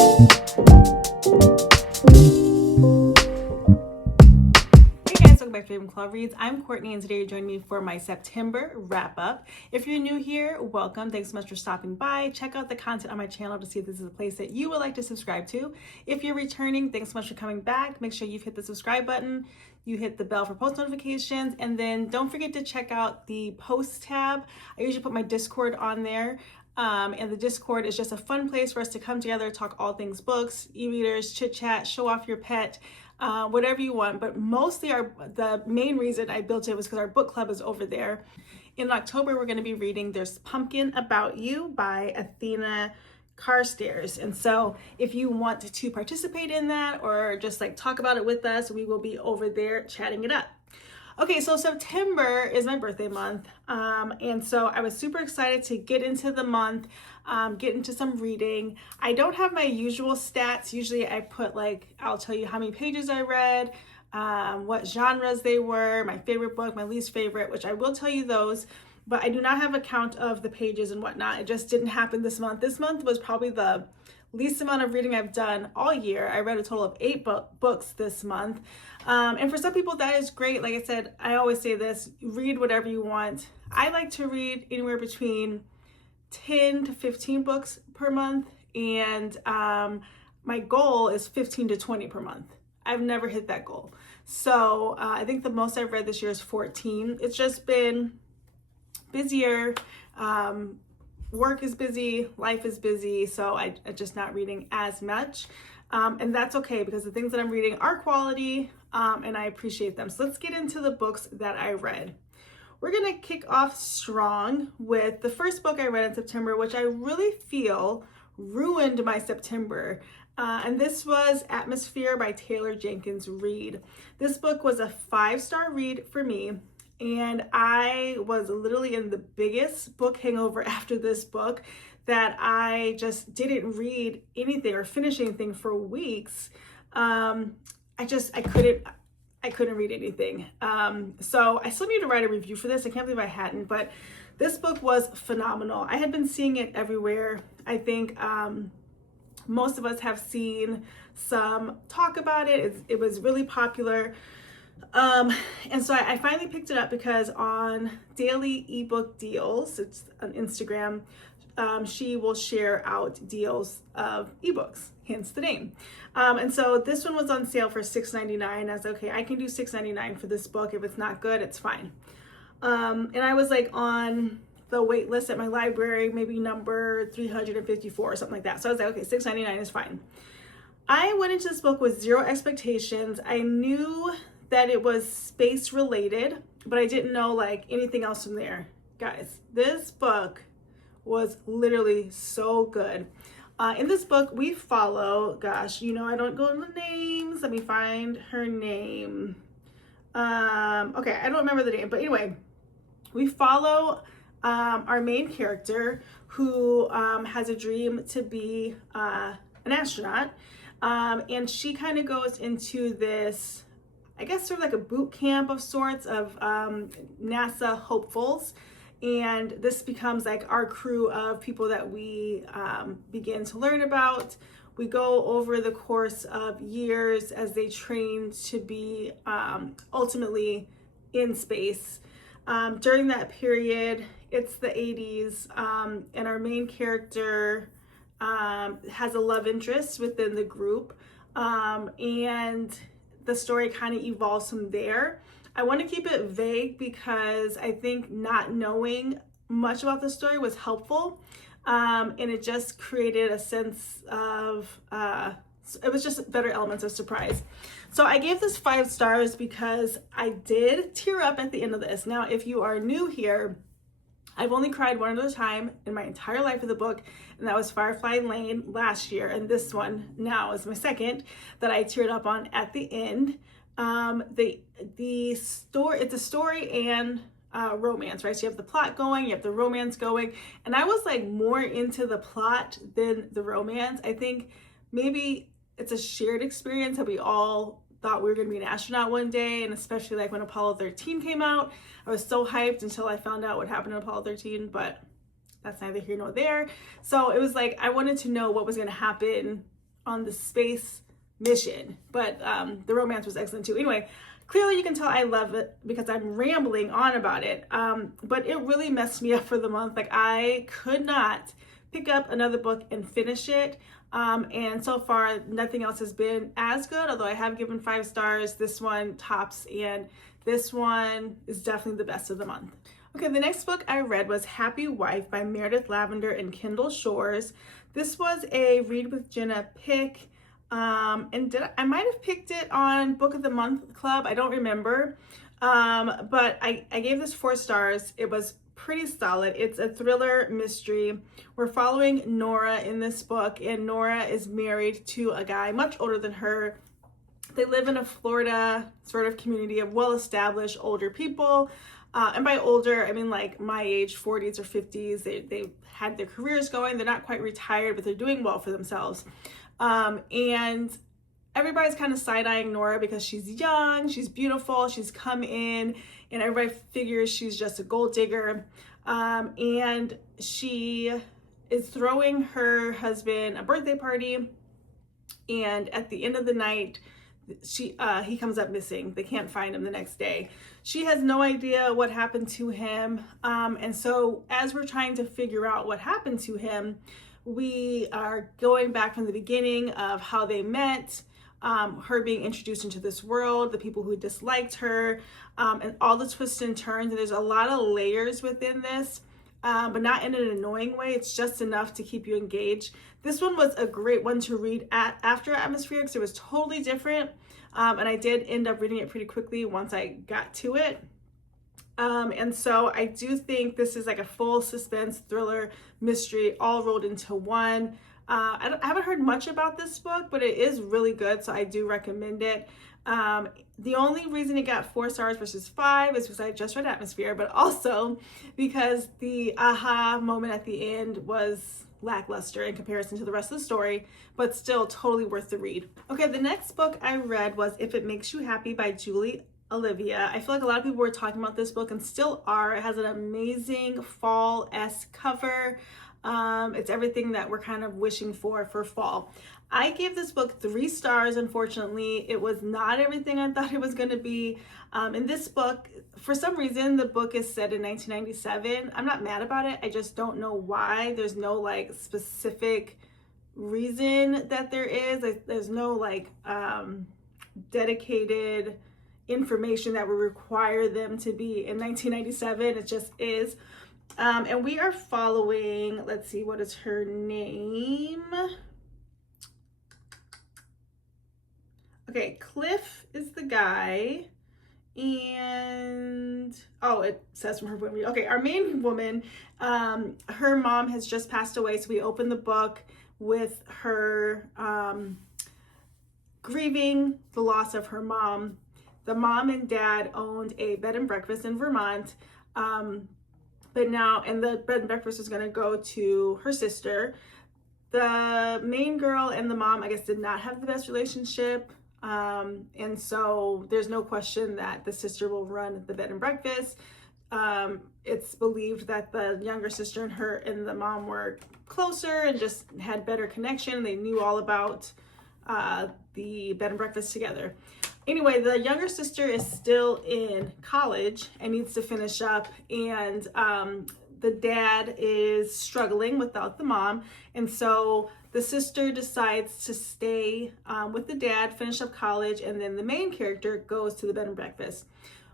Welcome back to Ravenclaw Reads. I'm Courtney, and today you're joining me for my September wrap-up. If you're new here, welcome. Thanks so much for stopping by. Check out the content on my channel to see if this is a place that you would like to subscribe to. If you're returning, thanks so much for coming back. Make sure you've hit the subscribe button, you hit the bell for post notifications, and then don't forget to check out the posts tab. I usually put my Discord on there. And the Discord is just a fun place for us to come together, talk all things books, e-readers, chit chat, show off your pet, whatever you want. But mostly the main reason I built it was because our book club is over there. In October, we're going to be reading There's Pumpkin About You by Athena Carstairs. And so if you want to participate in that or just like talk about it with us, we will be over there chatting it up. Okay, so September is my birthday month, and so I was super excited to get into the month, get into some reading. I don't have my usual stats. Usually I put I'll tell you how many pages I read, what genres they were, my favorite book, my least favorite, which I will tell you those, but I do not have a count of the pages and whatnot. It just didn't happen this month. This month was probably the least amount of reading I've done all year. I read a total of 8 books this month. And for some people that is great. Like I said, I always say this, read whatever you want. I like to read anywhere between 10 to 15 books per month. And my goal is 15 to 20 per month. I've never hit that goal. So I think the most I've read this year is 14. It's just been busier. Work is busy, life is busy, so I'm just not reading as much. And that's okay because the things that I'm reading are quality and I appreciate them. So let's get into the books that I read. We're gonna kick off strong with the first book I read in September, which I really feel ruined my September. And this was Atmosphere by Taylor Jenkins Reid. This book was a 5-star read for me. And I was literally in the biggest book hangover after this book that I just didn't read anything or finish anything for weeks. I couldn't read anything. So I still need to write a review for this. I can't believe I hadn't, but this book was phenomenal. I had been seeing it everywhere. I think most of us have seen some talk about it. It was really popular. And so I finally picked it up because on Daily Ebook Deals, it's on Instagram, she will share out deals of ebooks, hence the name. And so this one was on sale for $6.99. I was okay, I can do $6.99 for this book. If it's not good, it's fine. And I was on the wait list at my library, maybe number 354 or something like that. So I was like, okay, $6.99 is fine. I went into this book with zero expectations. I knew that it was space related, but I didn't know anything else from there. Guys, this book was literally so good. In this book, we follow, gosh, I don't go into names. Let me find her name. Okay, I don't remember the name, but anyway, we follow our main character who has a dream to be an astronaut. And she kind of goes into this, I guess sort of like a boot camp of sorts of NASA hopefuls. And this becomes our crew of people that we begin to learn about. We go over the course of years as they train to be ultimately in space. During that period, it's the 80s, and our main character has a love interest within the group. And the story kind of evolves from there. I want to keep it vague because I think not knowing much about the story was helpful. And it just created a sense of, it was just better elements of surprise. So I gave this 5 stars because I did tear up at the end of this. Now, if you are new here, I've only cried one other time in my entire life of the book, and that was Firefly Lane last year. And this one now is my second that I teared up on at the end. The story, it's a story and romance, right? So you have the plot going, you have the romance going, and I was more into the plot than the romance. I think maybe it's a shared experience that we all thought we were going to be an astronaut one day, and especially when Apollo 13 came out, I was so hyped until I found out what happened in Apollo 13, but that's neither here nor there. So it was I wanted to know what was going to happen on the space mission, but the romance was excellent too. Anyway, clearly you can tell I love it because I'm rambling on about it, but it really messed me up for the month. Like, I could not pick up another book and finish it, and so far nothing else has been as good, although I have given 5 stars. This one tops, and this one is definitely the best of the month. Okay, the next book I read was Happy Wife by Meredith Lavender and Kendall Shores. This was a Read with Jenna pick. And I might have picked it on Book of the Month Club. I don't remember. But I gave this 4 stars. It was pretty solid. It's a thriller mystery. We're following Nora in this book, and Nora is married to a guy much older than her. They live in a Florida sort of community of well-established older people. And by older, I mean like my age, 40s or 50s. They had their careers going. They're not quite retired, but they're doing well for themselves. And everybody's kind of side-eyeing Nora because she's young, she's beautiful, she's come in, and everybody figures she's just a gold digger. And she is throwing her husband a birthday party, and at the end of the night, he comes up missing. They can't find him the next day. She has no idea what happened to him. And so as we're trying to figure out what happened to him, we are going back from the beginning of how they met, her being introduced into this world, the people who disliked her, and all the twists and turns. And there's a lot of layers within this, but not in an annoying way. It's just enough to keep you engaged. This one was a great one to read after Atmosphere because it was totally different. And I did end up reading it pretty quickly once I got to it. And so I do think this is like a full suspense thriller mystery all rolled into one. I haven't heard much about this book, but it is really good, so I do recommend it. The only reason it got 4 stars versus 5 is because I just read Atmosphere, but also because the aha moment at the end was lackluster in comparison to the rest of the story, but still totally worth the read. Okay, the next book I read was If It Makes You Happy by Julie Olivia. I feel like a lot of people were talking about this book and still are. It has an amazing fall-esque cover. It's everything that we're kind of wishing for fall. I gave this book 3 stars. Unfortunately, it was not everything I thought it was going to be. In this book, for some reason, the book is set in 1997. I'm not mad about it. I just don't know why. There's no like specific reason that there is. There's no like dedicated information that would require them to be in 1997. It just is. And we are following, let's see, what is her name? Okay, Cliff is the guy. And, oh, it says from her point of view. Okay, our main woman, her mom has just passed away. So we open the book with her grieving the loss of her mom. The mom and dad owned a bed and breakfast in Vermont. But now, and the bed and breakfast is going to go to her sister. The main girl and the mom, I guess, did not have the best relationship. And so there's no question that the sister will run the bed and breakfast. It's believed that the younger sister and her and the mom were closer and just had better connection. They knew all about the bed and breakfast together. Anyway, the younger sister is still in college and needs to finish up, and the dad is struggling without the mom, and so the sister decides to stay with the dad, finish up college, and then the main character goes to the bed and breakfast.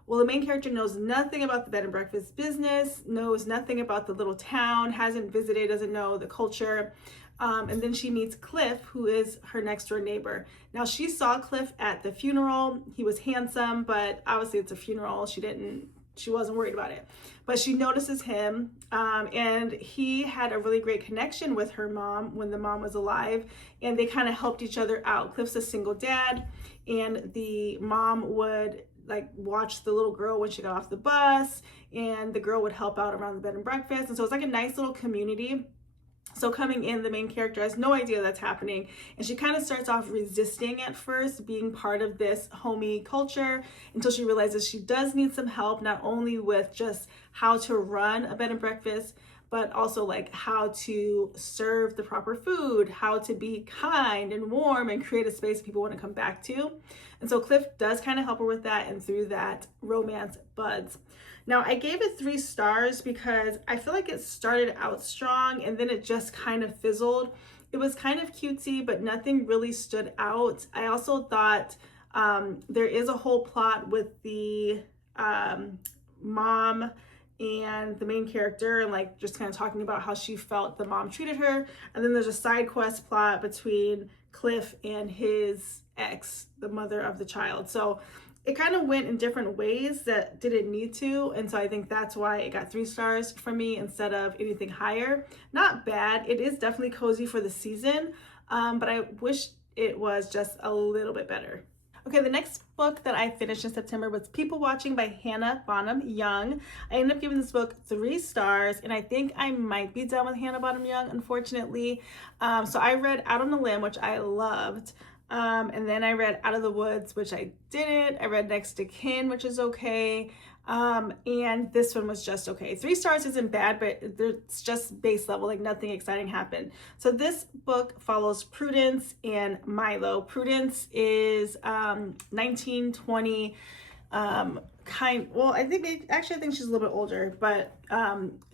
Well, the main character knows nothing about the bed and breakfast business, knows nothing about the little town, hasn't visited, doesn't know the culture. And then she meets Cliff, who is her next door neighbor. Now, she saw Cliff at the funeral. He was handsome, but obviously it's a funeral. She wasn't worried about it. But she notices him, and he had a really great connection with her mom when the mom was alive, and they kind of helped each other out. Cliff's a single dad, and the mom would like watch the little girl when she got off the bus, and the girl would help out around the bed and breakfast. And so it's like a nice little community. So coming in, the main character has no idea that's happening, and she kind of starts off resisting at first being part of this homey culture until she realizes she does need some help, not only with just how to run a bed and breakfast, but also like how to serve the proper food, how to be kind and warm and create a space people want to come back to. And so Cliff does kind of help her with that, and through that, romance buds. Now, I gave it 3 stars because I feel like it started out strong and then it just kind of fizzled. It was kind of cutesy, but nothing really stood out. I also thought there is a whole plot with the mom and the main character, and like just kind of talking about how she felt the mom treated her. And then there's a side quest plot between Cliff and his ex, the mother of the child. So it kind of went in different ways that didn't need to. And so I think that's why it got 3 stars from me instead of anything higher. Not bad. It is definitely cozy for the season, but I wish it was just a little bit better. Okay, the next book that I finished in September was People Watching by Hannah Bonham Young. I ended up giving this book 3 stars, and I think I might be done with Hannah Bonham Young, unfortunately. So I read Out on a Limb, which I loved. And then I read Out of the Woods, which I didn't. I read Next to Kin, which is okay. And this one was just okay. 3 stars isn't bad, but it's just base level, like nothing exciting happened. So this book follows Prudence and Milo. Prudence is 1920, I think she's a little bit older, but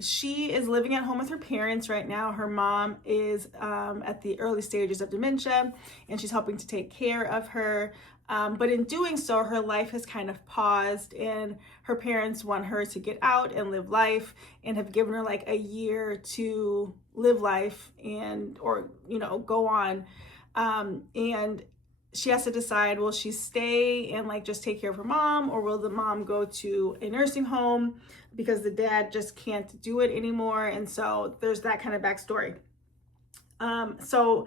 she is living at home with her parents right now. Her mom is at the early stages of dementia, and she's helping to take care of her. But in doing so, her life has kind of paused, and her parents want her to get out and live life, and have given her like a year to live life or go on. And she has to decide, will she stay and like just take care of her mom, or will the mom go to a nursing home because the dad just can't do it anymore? And so there's that kind of backstory. So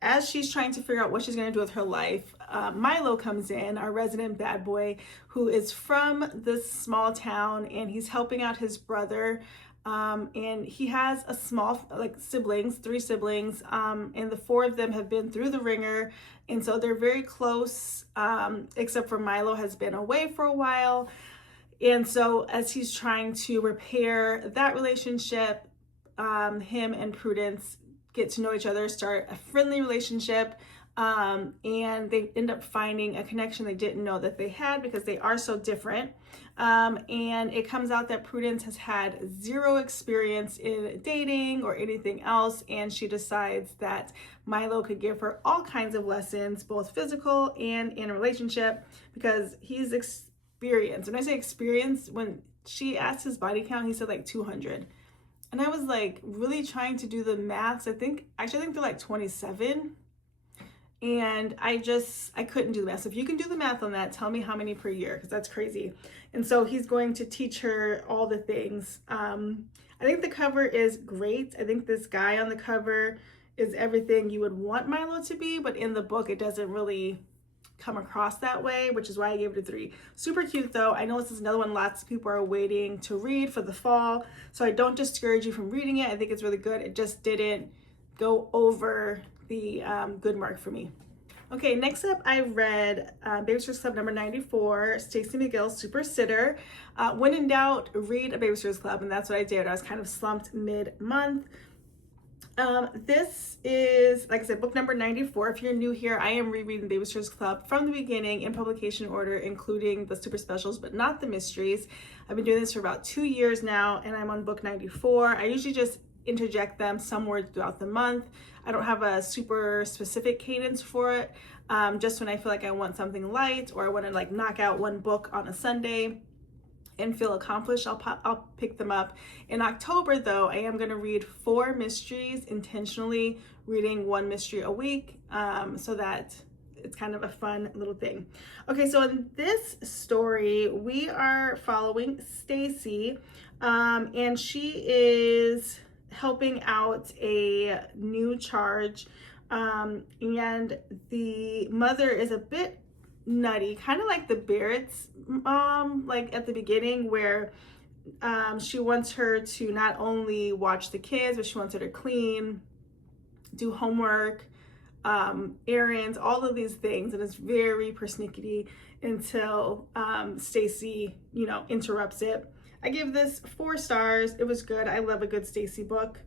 as she's trying to figure out what she's going to do with her life, Milo comes in, our resident bad boy, who is from this small town, and he's helping out his brother. And he has a small, like 3 siblings, and the 4 of them have been through the ringer. And so they're very close, except for Milo has been away for a while. And so as he's trying to repair that relationship, him and Prudence get to know each other, start a friendly relationship, and they end up finding a connection they didn't know that they had because they are so different. And it comes out that Prudence has had 0 experience in dating or anything else, and she decides that Milo could give her all kinds of lessons, both physical and in a relationship, because he's experienced. When I say experienced, when she asked his body count, he said like 200. And I was like really trying to do the maths. I think they're like 27. And I couldn't do the math. So if you can do the math on that, tell me how many per year, because that's crazy. And so he's going to teach her all the things. I think the cover is great. I think this guy on the cover is everything you would want Milo to be, but in the book, it doesn't really come across that way, which is why I gave it a 3. Super cute though. I know this is another one lots of people are waiting to read for the fall, so I don't discourage you from reading it. I think it's really good. It just didn't go over the good mark for me. Okay, next up I read Babysitter's Club number 94, Stacey McGill's Super Sitter. When in doubt, read a Babysitter's Club, and that's what I did. I was kind of slumped mid-month. This is, like I said, book number 94. If you're new here, I am rereading Babysitter's Club from the beginning in publication order, including the super specials, but not the mysteries. I've been doing this for about 2 years now, and I'm on book 94. I usually just interject them somewhere throughout the month. I don't have a super specific cadence for it. Just when I feel like I want something light, or I want to like knock out one book on a Sunday and feel accomplished, I'll pick them up. In October though, I am going to read 4 mysteries, intentionally reading 1 mystery a week, so that it's kind of a fun little thing. Okay, so in this story, we are following Stacey, and she is helping out a new charge, and the mother is a bit nutty, kind of like the Barrett's mom, like at the beginning, where she wants her to not only watch the kids, but she wants her to clean, do homework, errands, all of these things, and it's very persnickety until Stacey, interrupts it. I give this 4 stars. It was good. I love a good Stacy book.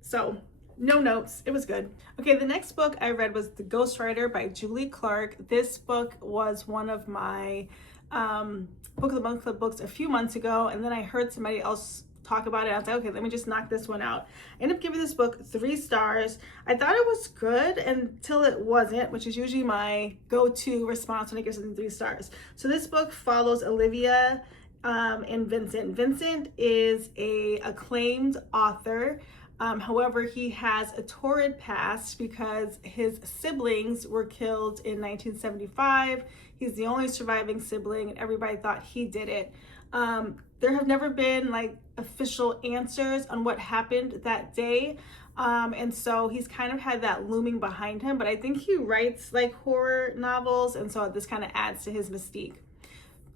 So no notes. It was good. Okay, the next book I read was The Ghostwriter by Julie Clark. This book was one of my Book of the Month Club books a few months ago, and then I heard somebody else talk about it. I was like, okay, let me just knock this one out. I ended up giving this book 3 stars. I thought it was good until it wasn't, which is usually my go-to response when I give something 3 stars. So this book follows Olivia and Vincent. Vincent is a acclaimed author. However, he has a torrid past because his siblings were killed in 1975. He's the only surviving sibling, and everybody thought he did it. There have never been like official answers on what happened that day. And so he's kind of had that looming behind him, but I think he writes like horror novels, and so this kind of adds to his mystique.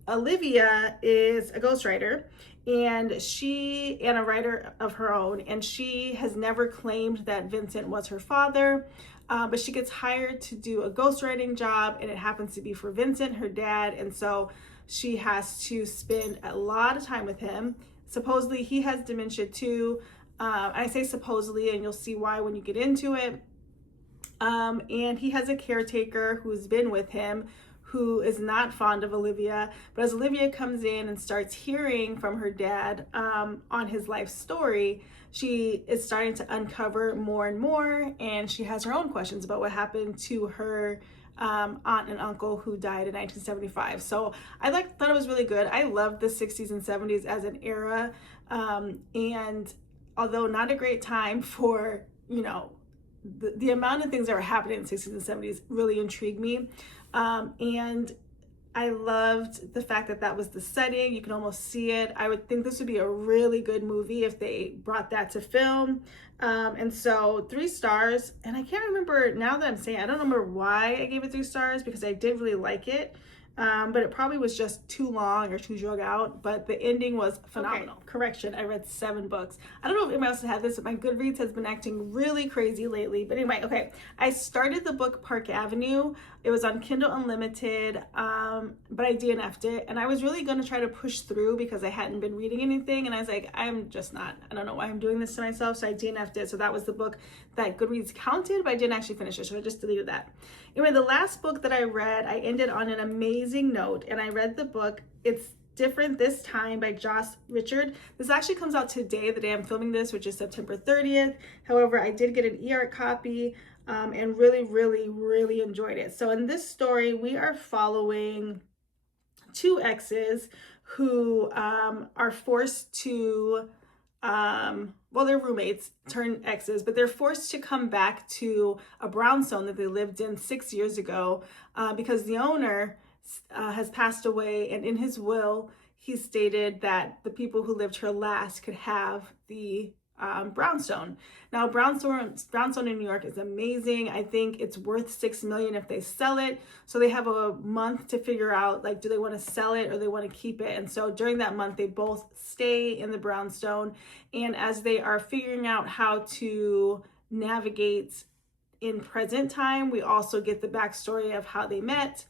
Olivia is a ghostwriter, and a writer of her own, and she has never claimed that Vincent was her father, but she gets hired to do a ghostwriting job, and it happens to be for Vincent, her dad, and so she has to spend a lot of time with him. Supposedly he has dementia too. I say supposedly, and you'll see why when you get into it. And he has a caretaker who's been with him, who is not fond of Olivia, but as Olivia comes in and starts hearing from her dad on his life story, she is starting to uncover more and more, and she has her own questions about what happened to her aunt and uncle who died in 1975. So I thought it was really good. I loved the 60s and 70s as an era, and although not a great time for, you know, the amount of things that were happening in the 60s and 70s really intrigued me. And I loved the fact that that was the setting. You can almost see it. I would think this would be a really good movie if they brought that to film. And so 3 stars. And I can't remember, now that I'm saying, I don't remember why I gave it 3 stars, because I did really like it. But it probably was just too long or too drug out, but the ending was phenomenal. Okay. Correction, I read 7 books. I don't know if anybody else has had this, but my Goodreads has been acting really crazy lately. But anyway, okay, I started the book Park Avenue. It was on Kindle Unlimited, but I DNF'd it, and I was really going to try to push through because I hadn't been reading anything, and I was like, I'm just not, I don't know why I'm doing this to myself, so I DNF'd it. So that was the book that Goodreads counted, but I didn't actually finish it, so I just deleted that. Anyway, the last book that I read, I ended on an amazing note, and I read the book It's Different This Time by Josh Richard. This actually comes out today, the day I'm filming this, which is September 30th. However, I did get an e-art copy and really enjoyed it. So in this story, we are following 2 exes who are forced to well, they're roommates turned exes, but they're forced to come back to a brownstone that they lived in 6 years ago because the owner has passed away, and in his will, he stated that the people who lived here last could have the brownstone. Now, brownstone in New York is amazing. I think it's worth $6 million if they sell it. So they have a month to figure out, like, do they want to sell it or they want to keep it? And so during that month, they both stay in the brownstone. And as they are figuring out how to navigate in present time, we also get the backstory of how they met.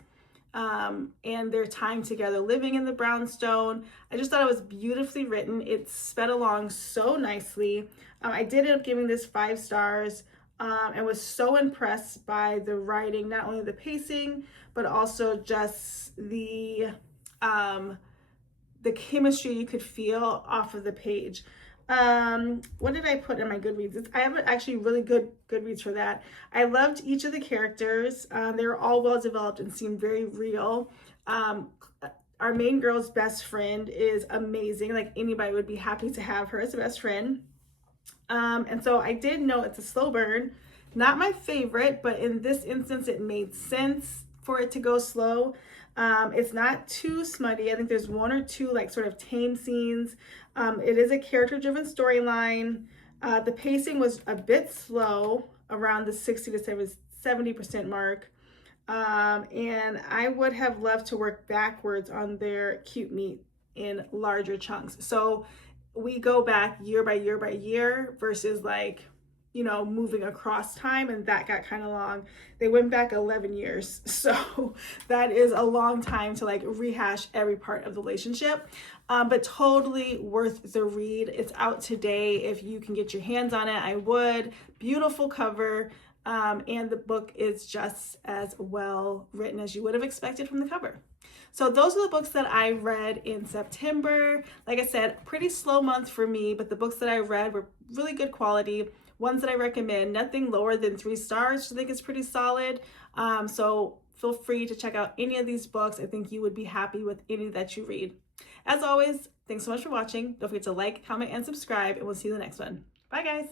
And their time together living in the brownstone. I just thought it was beautifully written. It sped along so nicely. I did end up giving this 5 stars and was so impressed by the writing, not only the pacing, but also just the chemistry you could feel off of the page. What did I put in my Goodreads? I have actually really good Goodreads for that. I loved each of the characters. They were all well developed and seemed very real. Our main girl's best friend is amazing. Like, anybody would be happy to have her as a best friend. And so I did know it's a slow burn. Not my favorite, but in this instance, it made sense for it to go slow. It's not too smutty. I think there's 1 or 2 like sort of tame scenes. It is a character-driven storyline. The pacing was a bit slow, around the 60 to 70% mark. And I would have loved to work backwards on their cute meat in larger chunks. So we go back year by year by year versus like moving across time, and that got kind of long. They went back 11 years. So that is a long time to like rehash every part of the relationship. But totally worth the read. It's out today. If you can get your hands on it, I would. Beautiful cover. And the book is just as well written as you would have expected from the cover. So those are the books that I read in September. Like I said, pretty slow month for me, but the books that I read were really good quality. Ones that I recommend, nothing lower than 3 stars. I think it's pretty solid. So feel free to check out any of these books. I think you would be happy with any that you read. As always, thanks so much for watching. Don't forget to like, comment, and subscribe, and we'll see you in the next one. Bye, guys.